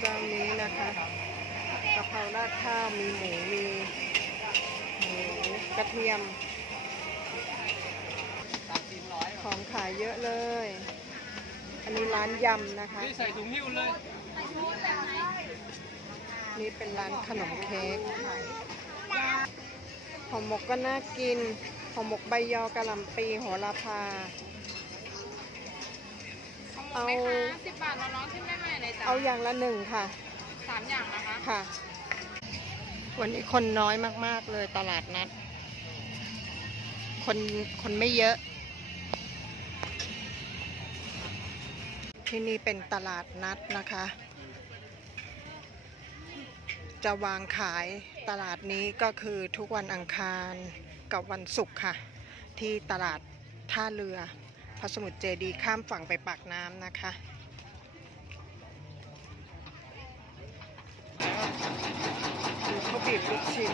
เจ้านี้นะคะกะเพราราดข้าวมีหมูมีหมูกระเทียมสามสิบร้อยของขายเยอะเลย อันนี้ร้านยำนะคะ นี่ใส่ถุงหิ้วเลย นี่เป็นร้านขนมเค้กห่อหมกก็น่ากินห่อหมกใบยอกะหล่ำปีโหระพาเอาไหมคะสิบบาทร้อนๆขึ้นใหม่ๆ เลยจ้ะเอาอย่างละหนึ่งค่ะ สามอย่างนะคะ ค่ะ วันนี้คนน้อยมาก ๆ เลยตลาดนัด คนคนไม่เยอะ ที่นี่เป็นตลาดนัดนะคะ จะวางขายตลาดนี้ก็คือทุกวันอังคารกับวันศุกร์ค่ะ ที่ตลาดท่าเรือพระสมุทรเจดีย์ข้ามฝั่งไปปากน้ำนะคะ ดูเขาบีบลูกชิ้น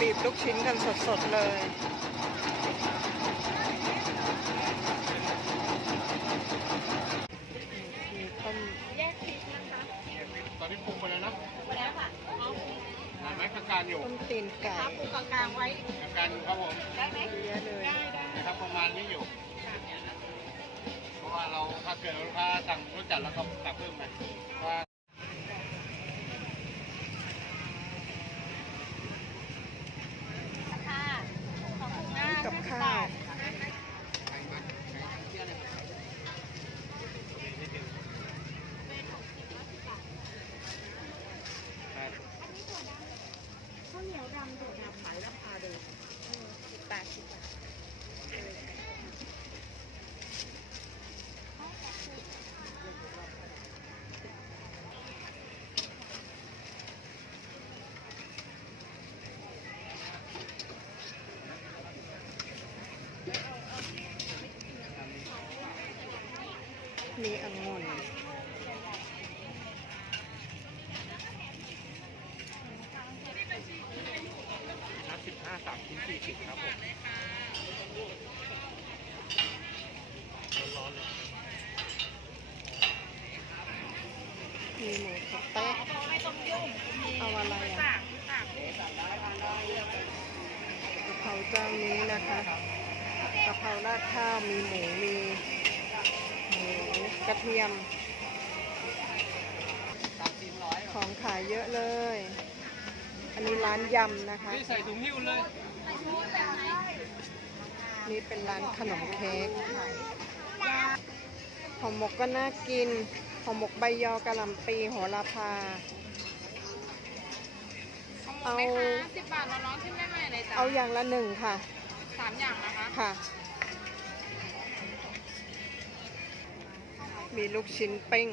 บีบลูกชิ้นกันสดๆเลยมีต้มแยกพริกนะคะตอนนี้ปรุงไปแล้วนะไปแล้วค่ะเอานานไหมกลางๆอยู่ต้มตีนไก่ขาปูกลางๆไว้กลางๆอยู่ครับผม ได้ไหมเยอะเลย ได้ได้นะครับประมาณนี้อยู่เพราะ ว่าเราถ้าเกิดลูกค้าสั่งรสจัดแล้วก็ตักเพิ่มไปว่าค่ะขอบคุณนะกับข้าว ข้าวเหนียวดำถั่วดำขายราคาเดิมสิบบาทสิบบาท มีองุ่นนับสิบห้าสามชิ้นสี่สิบครับผมร้อนๆเลยมีหมูสะเต๊ะเอาอะไรอะกะเพราเจ้านี้นะคะกะเพราราดข้าวมีหมูมี กระเทียมสามสิบร้อยของขายเยอะเลย อันนี้ร้านยำนะคะนี่ใส่ถุงหิ้วเลยนี่เป็นร้านขนมเค้กห่อหมกก็น่ากินห่อหมกใบยอกะหล่ำปีโหระพา เอาไหมคะสิบบาทร้อนๆขึ้นใหม่ๆเลยจ้ะเอาอย่างละหนึ่งค่ะ สามอย่างนะคะ ค่ะ มีลูกชิ้นปิ้ง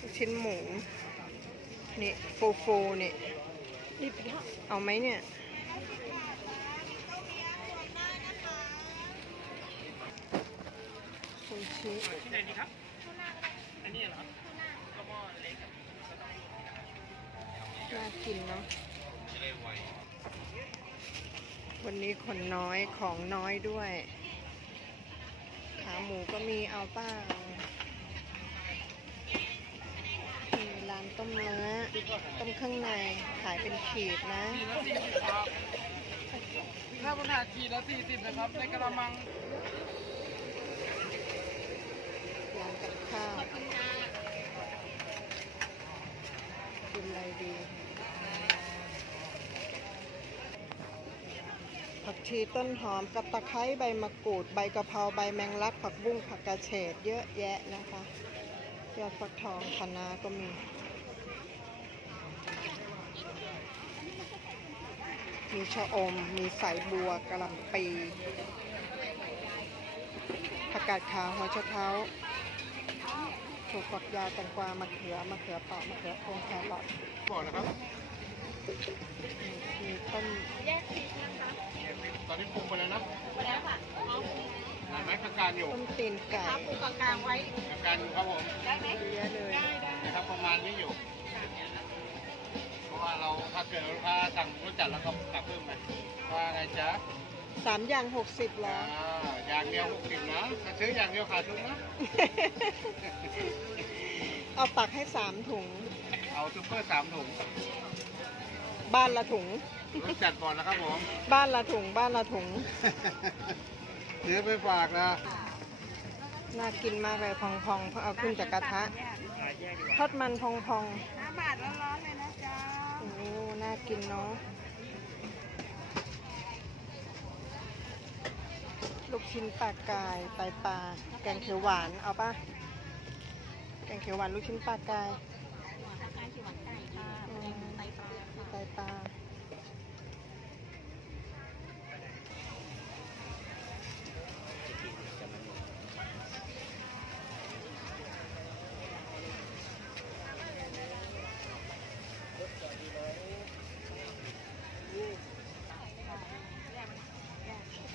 ลูกชิ้นหมู นี่ฟูฟูๆนี่ เอาไหมเนี่ย ซูชิที่ไหนดีครับ อันนี้เหรอก็หม้อเล็กครับน่ากินเนาะจะได้ไววันนี้คนน้อยของน้อยด้วย ขาหมูก็มีเอาเป้า ต้มเครื่องในขายเป็นขีดนะขีดละสี่สิบครับ ถ้าปัญหาขีดละสี่สิบนะครับ ในกระมังร้านกับข้าวกินอะไรดีผักชีต้นหอมกับตะไคร้ใบมะกรูด ใบกะเพราใบแมงลักผักบุ้งผักกระเฉดเยอะแยะนะคะ ยอดฟักทองคะน้าก็มี มีชะอม มีสายบัวกะหล่ำปีผักกาดขาวหัวไชเท้าถั่วฝักยาวแตงกวามะเขือมะเขือเปราะมะเขือพวงแครอทบอกนะครับมีต้มแยกพริกนะคะตอนนี้ปรุงไปแล้วนะไปแล้วค่ะเอานานไหมกลางๆอยู่ต้มตีนไก่ขาปูกลางๆไว้กลางๆอยู่ครับผมได้ไหมเยอะเลยได้ได้นะครับประมาณนี้อยู่เพ ราะว่าเราถ้าเกิดลูกค้าสั่งรสจัดแล้วก็ตักเพิ่มไปว่าไงจ๊ะสามอย่างหกสิบอ่าแล้วอย่างอย่างเดียวหกสิบนะถ้าซื้ออย่างเดียวขาดทุนนะ เอาตักให้สามถุง เอาซุปเปอร์สามถุงบ้านละถุง รสจัดก่อนนะครับผม บ้านละถุง บ้านละถุง ซื้อไปฝากนะน่ากินมากเลยพองๆเพราะเอาขึ้นจากกระทะ ทอดมันพองห้าบาทร้อนๆเลยนะจ๊ะๆ โอ้ น่ากินเนาะ ลูกชิ้นปลากายปลายปลา แกงเขียวหวาน เอาปะแกงเขียวหวานลูกชิ้นปลากาย การขีหวานไก่ค่ะเป็นไตปลาค่ะ ไตปลา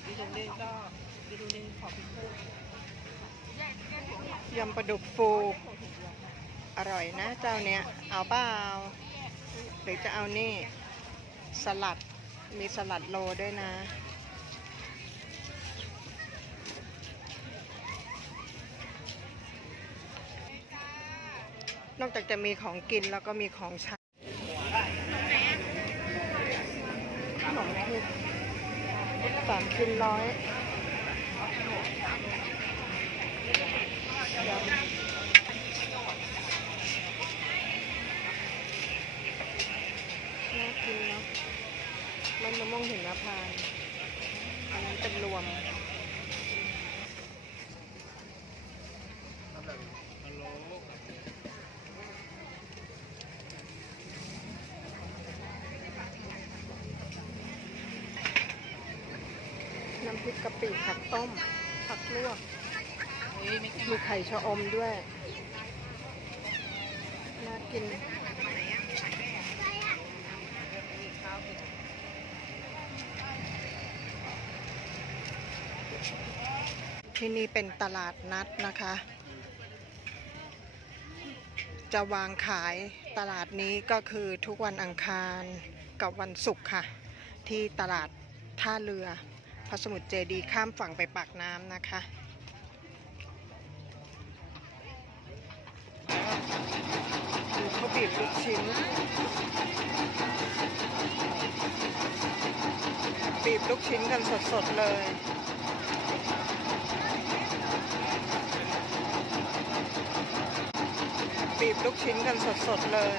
อีกตรงนึงก็อีกตรงนึงขอพิเศษ ยำปลาดุกฟู อร่อยนะเจ้าเนี้ย เอาเปล่าหรือจะเอานี่ สลัด มีสลัดโลด้วยนะ นอกจากจะมีของกินแล้วก็มีของใช้ขนมคุกสามชิ้นร้อยยำ น่ากินเนาะ มันมะม่วงหิมพานต์อันนั้นเป็นรวม น้ำพริกกะปิผักต้ม ผักลวก มีไข่ชะอมด้วยน่ากินที่นี่เป็นตลาดนัดนะคะ จะวางขายตลาดนี้ก็คือทุกวันอังคารกับวันศุกร์ค่ะ ที่ตลาดท่าเรือพระสมุทรเจดีข้ามฝั่งไปปากน้ำนะคะ ดูเขา บีบลูกชิ้น บีบลูกชิ้นกันสดๆเลย บีบลูกชิ้นกันสดๆเลย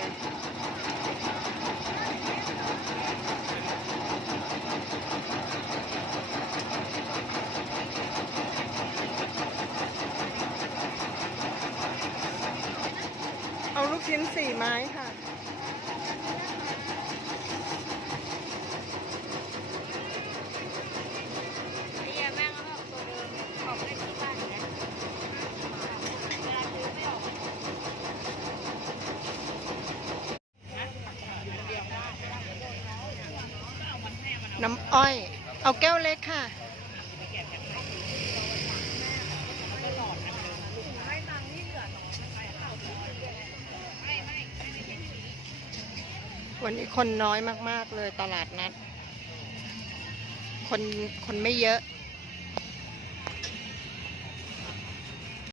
เอาลูก ชิ้นสี่ไม้ค่ะ ไอ้ยาแม่งก็ตัวเดิมขอบได้ที่บ้านนะเวลาซื้อไม่ออกน้ำอ้อย เอาแก้วเล็กค่ะ วันนี้คนน้อยมาก ๆ เลยตลาดนัด คนคนไม่เยอะ